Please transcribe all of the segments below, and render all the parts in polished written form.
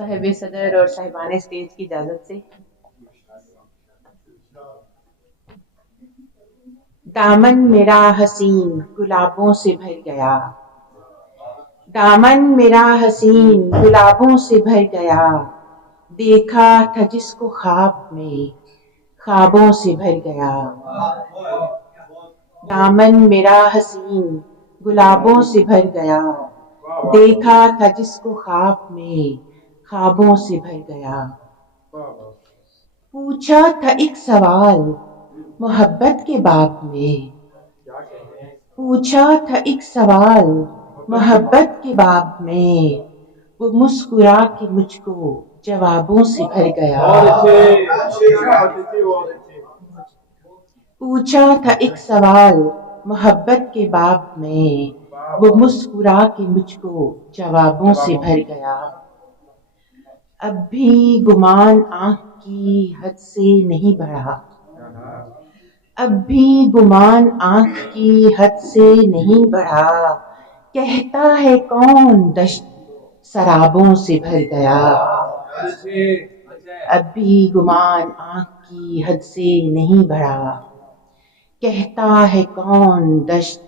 صاحب صدر اور صاحبان اسٹیج کی اجازت سے دامن میرا حسین گلابوں سے بھر گیا، دامن میرا حسین گلابوں سے بھر گیا، دیکھا تھا جس کو خواب میں خوابوں سے بھر گیا۔ دامن میرا حسین گلابوں سے بھر گیا، دیکھا تھا جس کو خواب میں خوابوں سے بھر گیا۔ پوچھا تھا ایک سوال محبت کے باب میں، پوچھا تھا ایک سوال محبت کے باب میں، وہ مسکرا کے مجھ کو جوابوں سے بھر گیا۔ پوچھا تھا ایک سوال محبت کے باب میں، وہ مسکرا کے مجھ کو جوابوں سے بھر گیا۔ اب بھی گمان آنکھ کی حد سے نہیں بڑھا، اب بھی گمان آنکھ کی حد سے نہیں بڑھا، کہتا ہے کون دشت سرابوں سے بھر گیا۔ اب بھی گمان آنکھ کی حد سے نہیں بڑھا، کہتا ہے کون دشت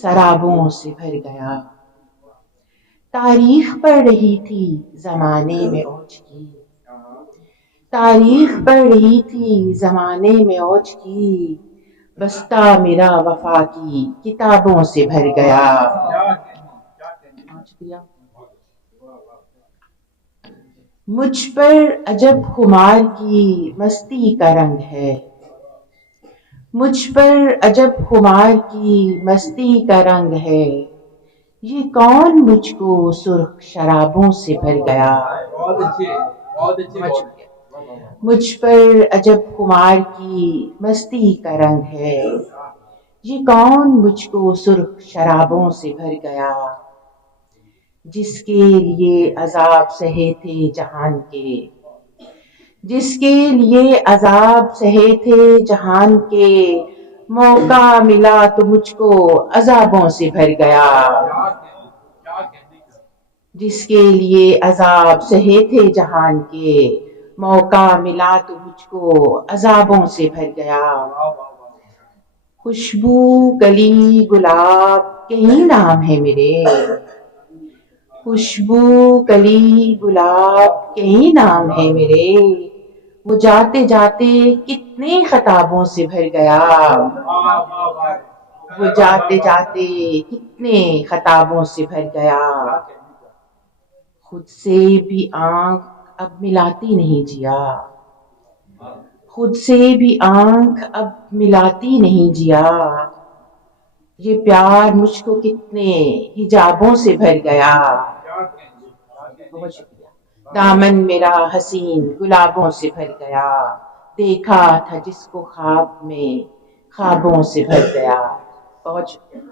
سرابوں سے بھر گیا۔ تاریخ پڑھ رہی تھی زمانے میں اوج کی، تاریخ پڑھ رہی تھی زمانے میں اوج کی، بستہ میرا وفا کی کتابوں سے بھر گیا۔ مجھ پر عجب خمار کی مستی کا رنگ ہے، مجھ پر عجب خمار کی مستی کا رنگ ہے، یہ کون مجھ کو سرخ شرابوں سے بھر گیا۔ مجھ پر عجب خمار کی مستی کا رنگ ہے، یہ کون مجھ کو سرخ شرابوں سے بھر گیا۔ جس کے لیے عذاب سہے تھے جہان کے، جس کے لیے عذاب سہے تھے جہان کے، موقع ملا تو مجھ کو عذابوں سے بھر گیا۔ جس کے لیے عذاب سہے تھے جہان کے، موقع ملا تو مجھ کو عذابوں سے بھر گیا۔ خوشبو کلی گلاب کہیں نام ہے میرے، خوشبو کلی گلاب کہیں نام ہے میرے، وہ جاتے جاتے کتنے خطابوں سے بھر گیا۔ وہ جاتے جاتے کتنے خطابوں سے بھر گیا۔ خود سے بھی آنکھ اب ملاتی نہیں جیا، خود سے بھی آنکھ اب ملاتی نہیں جیا، یہ پیار مجھ کو کتنے حجابوں سے بھر گیا۔ بہت شکریہ۔ دامن میرا حسین گلابوں سے بھر گیا، دیکھا تھا جس کو خواب میں خوابوں سے بھر گیا۔ بہت شکریہ۔